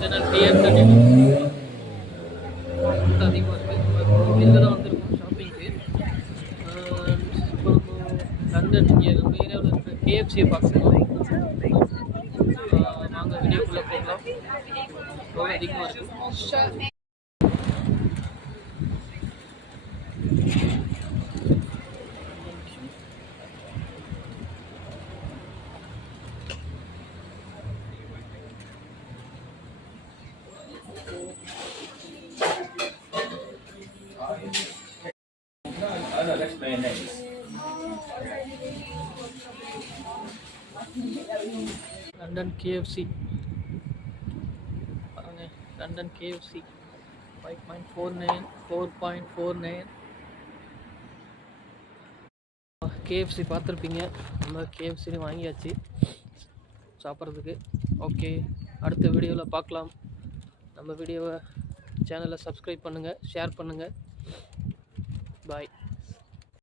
Original BMW அதிகமாக இருக்குது. நம்ம கோவிலில் தான் வந்திருக்கோம் ஷாப்பிங்க்கு. இப்போ லண்டன் இங்கே நம்ம ஏரியாவில் இருக்கிற கேஎஃப்சியை பார்க்கணும். வாங்க வீடியோக்குள்ளே போகலாம். ரொம்ப அதிகமாக இருக்குது. No, that's mayonnaise. London KFC பாருங்க. London KFC 5.49 4.49. கேஎஃப்சி பார்த்துருப்பீங்க. நம்ம கேஎஃப்சி வாங்கியாச்சு சாப்பிட்றதுக்கு. ஓகே, அடுத்த வீடியோவில் பார்க்கலாம். நம்ம வீடியோவை சேனலை சப்ஸ்கிரைப் பண்ணுங்கள், ஷேர் பண்ணுங்கள். பாய்.